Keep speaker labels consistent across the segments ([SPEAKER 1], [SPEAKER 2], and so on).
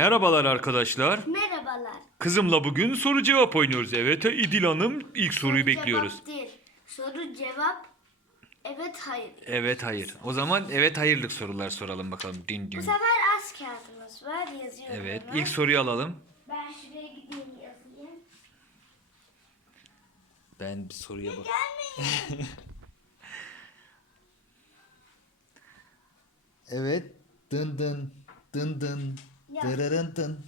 [SPEAKER 1] Merhabalar arkadaşlar.
[SPEAKER 2] Merhabalar.
[SPEAKER 1] Kızımla bugün soru cevap oynuyoruz. Evet İdil Hanım ilk soruyu
[SPEAKER 2] Soru
[SPEAKER 1] bekliyoruz.
[SPEAKER 2] Cevap değil. Soru cevap. Evet hayır.
[SPEAKER 1] Evet hayır. O zaman evet hayırlık sorular soralım bakalım. Din
[SPEAKER 2] Bu
[SPEAKER 1] din.
[SPEAKER 2] sefer az kağıdımız var yazıyorum.
[SPEAKER 1] Evet
[SPEAKER 2] hemen.
[SPEAKER 1] ilk soruyu alalım.
[SPEAKER 2] Ben şuraya gideyim yazayım.
[SPEAKER 1] Ben bir soruya bak.
[SPEAKER 2] Gelmeyin.
[SPEAKER 3] Evet. Dın dın. Dın dın. Dırırın dın.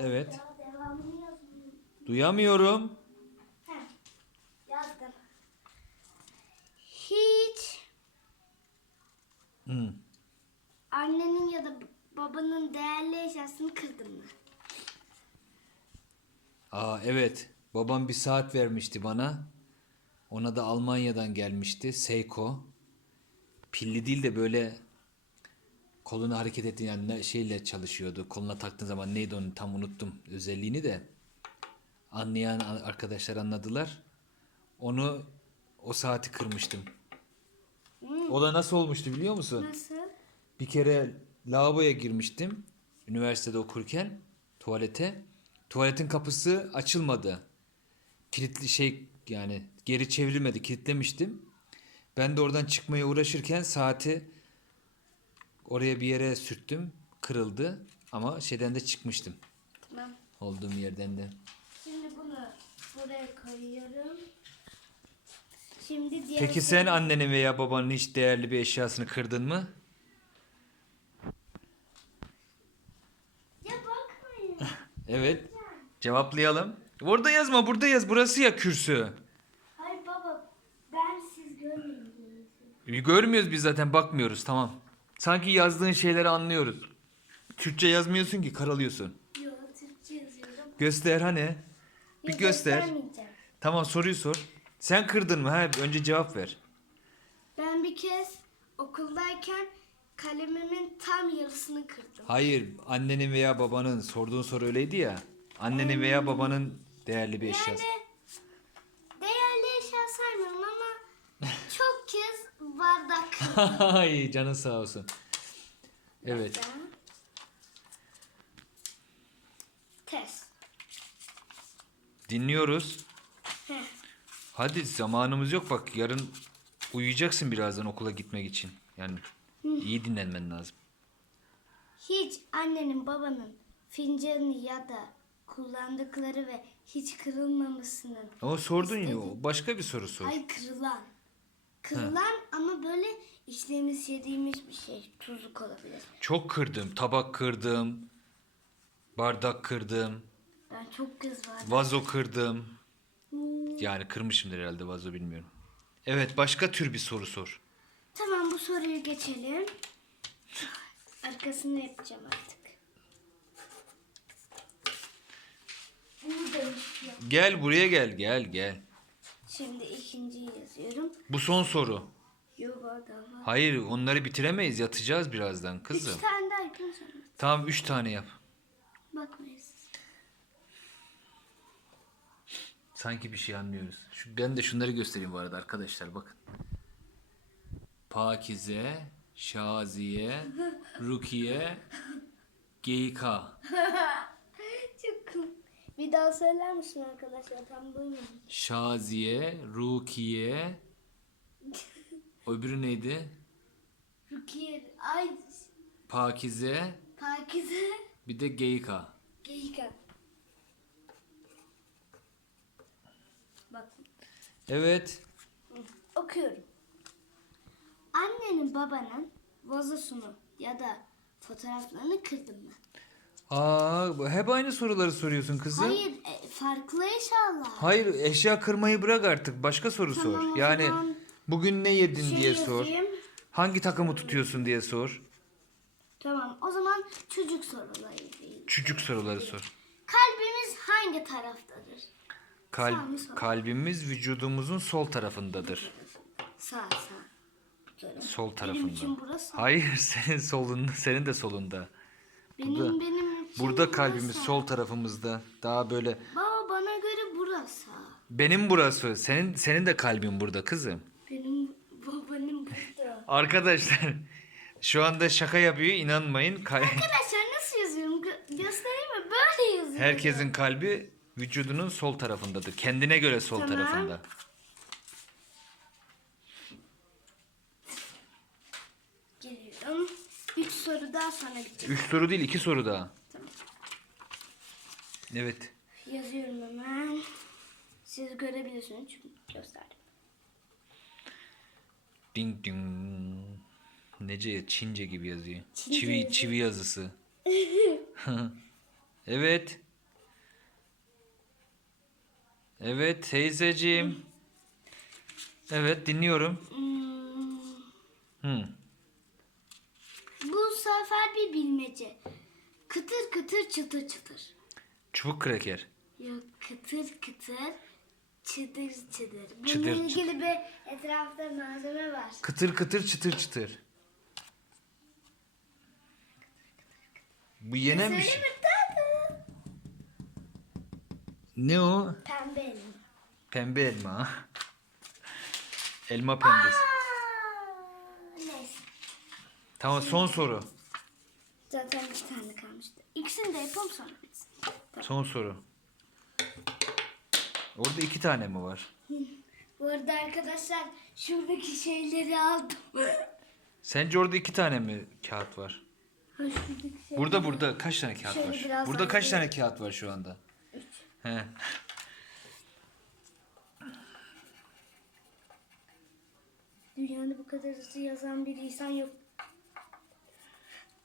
[SPEAKER 1] Evet.
[SPEAKER 2] Devamını yazayım.
[SPEAKER 1] Duyamıyorum.
[SPEAKER 2] Heh, yazdım. Hiç
[SPEAKER 1] Hı.
[SPEAKER 2] annenin ya da babanın değerli eşyasını kırdın mı?
[SPEAKER 1] Aa evet. Babam bir saat vermişti bana. Ona da Almanya'dan gelmişti. Seiko. Pilli değil de böyle kolunu hareket ettiğin yani şeyle çalışıyordu. Koluna taktığın zaman neydi onu tam unuttum özelliğini de. Anlayan arkadaşlar anladılar. Onu o saati kırmıştım. O da nasıl olmuştu biliyor musun?
[SPEAKER 2] Nasıl?
[SPEAKER 1] Bir kere lavaboya girmiştim üniversitede okurken tuvalete. Tuvaletin kapısı açılmadı. Kilitli şey yani geri çevrilmedi kilitlemiştim. Ben de oradan çıkmaya uğraşırken saati oraya bir yere sürttüm. Kırıldı ama şeyden de çıkmıştım.
[SPEAKER 2] Tamam.
[SPEAKER 1] Olduğum yerden de.
[SPEAKER 2] Şimdi bunu buraya koyuyorum. Şimdi diğer
[SPEAKER 1] Peki sen annenin veya babanın hiç değerli bir eşyasını kırdın mı?
[SPEAKER 2] Ya bakmayın.
[SPEAKER 1] Evet. Cevaplayalım. Orada yazma burada yaz. Burası ya kürsü.
[SPEAKER 2] Hayır baba ben siz diye.
[SPEAKER 1] Görmüyoruz biz zaten bakmıyoruz tamam. Sanki yazdığın şeyleri anlıyoruz. Türkçe yazmıyorsun ki karalıyorsun.
[SPEAKER 2] Yok Türkçe yazıyorum.
[SPEAKER 1] Göster hani. Bir
[SPEAKER 2] Yok,
[SPEAKER 1] göster.
[SPEAKER 2] göstermeyeceğim.
[SPEAKER 1] Tamam soruyu sor. Sen kırdın mı? Ha, önce cevap ver.
[SPEAKER 2] Ben bir kez okuldayken kalemimin tam yarısını kırdım.
[SPEAKER 1] Hayır annenin veya babanın sorduğun soru öyleydi ya. Annenin veya babanın değerli bir eşyası.
[SPEAKER 2] Yani değerli eşya saymıyorum ama çok kez bardak kırdım.
[SPEAKER 1] Ay canın sağ olsun. Evet.
[SPEAKER 2] Test.
[SPEAKER 1] Dinliyoruz.
[SPEAKER 2] Heh.
[SPEAKER 1] Hadi zamanımız yok bak yarın uyuyacaksın birazdan okula gitmek için. Yani iyi dinlenmen lazım.
[SPEAKER 2] Hiç annenin babanın fincanı ya da kullandıkları ve hiç kırılmamasının
[SPEAKER 1] Ama sordun ya başka bir soru sor.
[SPEAKER 2] ay kırılan kırılan ama böyle işlemiş yediğimiz bir şey tuzluk olabilir.
[SPEAKER 1] Çok kırdım. Tabak kırdım. Bardak kırdım.
[SPEAKER 2] Ben çok kız var.
[SPEAKER 1] Vazo kırdım. Yani kırmışımdır herhalde vazo bilmiyorum. Evet başka tür bir soru sor.
[SPEAKER 2] Tamam bu soruyu geçelim. Arkasını yapacağım artık.
[SPEAKER 1] Gel buraya gel gel gel.
[SPEAKER 2] Şimdi ikinciyi yazıyorum.
[SPEAKER 1] Bu son soru. Hayır onları bitiremeyiz yatacağız birazdan
[SPEAKER 2] Üç
[SPEAKER 1] kızım.
[SPEAKER 2] tane daha sonra.
[SPEAKER 1] Tamam üç tane yap.
[SPEAKER 2] Bakmayız.
[SPEAKER 1] Sanki bir şey anlıyoruz. Şu, ben de şunları göstereyim bu arada arkadaşlar bakın. Pakize, Şaziye, Rukiye, Geyka.
[SPEAKER 2] Çok cool. Bir daha söyler misin arkadaşlar? Tam duymadım.
[SPEAKER 1] Şaziye, Rukiye. Öbürü neydi?
[SPEAKER 2] Rukiye, ay,
[SPEAKER 1] Pakize,
[SPEAKER 2] Pakize,
[SPEAKER 1] bir de Geyka.
[SPEAKER 2] Geyika. Bak,
[SPEAKER 1] Evet.
[SPEAKER 2] okuyorum. Annenin babanın vazosunu ya da fotoğraflarını kırdın mı?
[SPEAKER 1] Aa, hep aynı soruları soruyorsun kızım.
[SPEAKER 2] Hayır, e, farklı inşallah.
[SPEAKER 1] Hayır, eşya kırmayı bırak artık. Başka soru
[SPEAKER 2] Tamam,
[SPEAKER 1] sor. Yani
[SPEAKER 2] zaman
[SPEAKER 1] bugün ne yedin
[SPEAKER 2] Şey
[SPEAKER 1] diye sor.
[SPEAKER 2] yazayım.
[SPEAKER 1] Hangi takımı tutuyorsun diye sor.
[SPEAKER 2] Tamam, o zaman çocuk soruları değil.
[SPEAKER 1] Çocuk soruları sor.
[SPEAKER 2] Kalbimiz hangi taraftadır?
[SPEAKER 1] Kal-
[SPEAKER 2] Sağ mı, sol mu?
[SPEAKER 1] kalbimiz vücudumuzun sol tarafındadır.
[SPEAKER 2] Sağ sağ. Böyle.
[SPEAKER 1] Sol
[SPEAKER 2] Benim
[SPEAKER 1] tarafında.
[SPEAKER 2] için burası.
[SPEAKER 1] Hayır, senin solunda, senin de solunda.
[SPEAKER 2] Benim
[SPEAKER 1] burada-
[SPEAKER 2] benim için
[SPEAKER 1] Burada
[SPEAKER 2] burası.
[SPEAKER 1] kalbimiz sol tarafımızda. Daha böyle
[SPEAKER 2] Baba bana göre burası.
[SPEAKER 1] benim burası. Senin senin de kalbin burada kızım. Arkadaşlar Şu anda şaka yapıyor inanmayın. Kay-
[SPEAKER 2] Arkadaşlar nasıl yazıyorum? Gö- göstereyim mi? Böyle yazıyorum.
[SPEAKER 1] Herkesin kalbi vücudunun sol tarafındadır. Kendine göre sol
[SPEAKER 2] Tamam.
[SPEAKER 1] tarafında.
[SPEAKER 2] Geliyorum. Üç soru daha sonra bitecek.
[SPEAKER 1] Üç soru değil iki soru daha. Evet.
[SPEAKER 2] Yazıyorum hemen. Siz görebilirsiniz çünkü gösterdim.
[SPEAKER 1] Ding ding. Nece? Çince gibi yazıyor.
[SPEAKER 2] Çince
[SPEAKER 1] çivi çivi yazısı. evet. Evet teyzeciğim. Evet dinliyorum.
[SPEAKER 2] Hmm, bu sefer bir bilmece. Kıtır kıtır çıtır çıtır.
[SPEAKER 1] Çubuk kraker.
[SPEAKER 2] Yok kıtır kıtır çıtır çıtır. Bununla
[SPEAKER 1] Çıtır
[SPEAKER 2] ilgili bir etrafta malzeme var.
[SPEAKER 1] Kıtır kıtır çıtır çıtır. Bu yenen bir şey.
[SPEAKER 2] Söyle mi tadı?
[SPEAKER 1] Ne o?
[SPEAKER 2] Pembe elma.
[SPEAKER 1] Pembe elma. Elma pembesi.
[SPEAKER 2] Aa, Neyse.
[SPEAKER 1] Tamam son soru.
[SPEAKER 2] Zaten iki tane kalmıştı. İkisini de yapalım sonra bitsin.
[SPEAKER 1] Son soru. Orada iki tane mi var?
[SPEAKER 2] Bu arada arkadaşlar şuradaki şeyleri aldım.
[SPEAKER 1] Sence orada iki tane mi kağıt var?
[SPEAKER 2] Ha, şuradaki şey.
[SPEAKER 1] Burada burada kaç tane kağıt
[SPEAKER 2] Şöyle
[SPEAKER 1] var?
[SPEAKER 2] biraz
[SPEAKER 1] Burada kaç tane kağıt var şu anda? He.
[SPEAKER 2] Dünyada bu kadar hızlı yazan bir insan yok.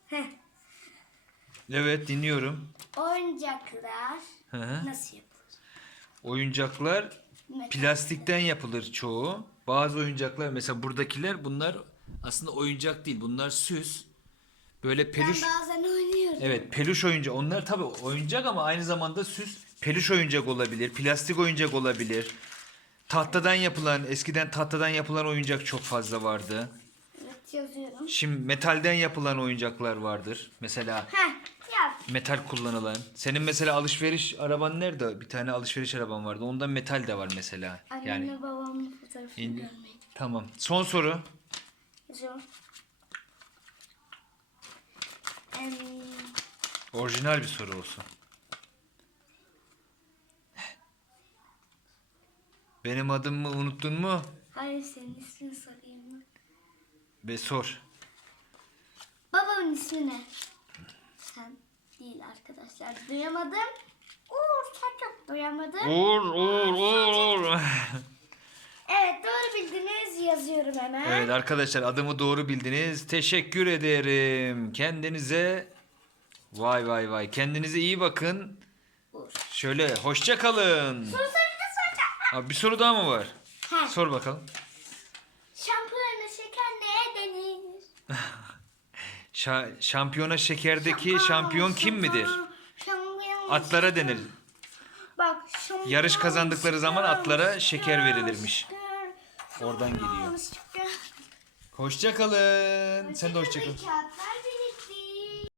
[SPEAKER 2] Heh.
[SPEAKER 1] Evet dinliyorum.
[SPEAKER 2] Oyuncaklar
[SPEAKER 1] Hı hı.
[SPEAKER 2] nasıl yapılır?
[SPEAKER 1] Oyuncaklar plastikten yapılır çoğu. Bazı oyuncaklar mesela buradakiler bunlar aslında oyuncak değil. Bunlar süs. Böyle peluş.
[SPEAKER 2] Ben bazen oynuyorum.
[SPEAKER 1] Evet peluş oyuncak. Onlar tabii oyuncak ama aynı zamanda süs. Peluş oyuncak olabilir. Plastik oyuncak olabilir. Tahtadan yapılan, eskiden tahtadan yapılan oyuncak çok fazla vardı.
[SPEAKER 2] Evet yazıyorum.
[SPEAKER 1] Şimdi metalden yapılan oyuncaklar vardır. Mesela
[SPEAKER 2] Heh.
[SPEAKER 1] Metal kullanılan. Senin mesela alışveriş araban nerede? Bir tane alışveriş araban vardı. Ondan metal de var mesela.
[SPEAKER 2] Annemle
[SPEAKER 1] Yani
[SPEAKER 2] babamın fotoğrafını
[SPEAKER 1] İn-
[SPEAKER 2] görmeyin.
[SPEAKER 1] tamam. Son soru.
[SPEAKER 2] Yazıyorum. Em,
[SPEAKER 1] Orijinal bir soru olsun. Benim adımı unuttun mu?
[SPEAKER 2] hayır senin ismini sorayım mı?
[SPEAKER 1] Ve sor.
[SPEAKER 2] Babamın ismi ne? Değil arkadaşlar. Duyamadım. Uğur sen çok duyamadın.
[SPEAKER 1] Uğur, Uğur, Uğur, Uğur.
[SPEAKER 2] Evet doğru bildiniz yazıyorum hemen.
[SPEAKER 1] Evet arkadaşlar adımı doğru bildiniz. Teşekkür ederim. Kendinize vay vay vay. Kendinize iyi bakın.
[SPEAKER 2] Uğur.
[SPEAKER 1] Şöyle hoşça kalın.
[SPEAKER 2] Soracağım.
[SPEAKER 1] Abi bir soru daha mı var?
[SPEAKER 2] Ha.
[SPEAKER 1] Sor bakalım.
[SPEAKER 2] Şampiyona şeker neye denir?
[SPEAKER 1] Şa- şampiyona şekerdeki şampiyon kim midir?
[SPEAKER 2] Şampiyon.
[SPEAKER 1] Atlara denir.
[SPEAKER 2] Bak şampiyon.
[SPEAKER 1] Yarış kazandıkları zaman atlara şeker verilirmiş. Oradan geliyor.
[SPEAKER 2] şeker.
[SPEAKER 1] Hoşça kalın. Sen de hoşça kal.
[SPEAKER 2] Kağıtlar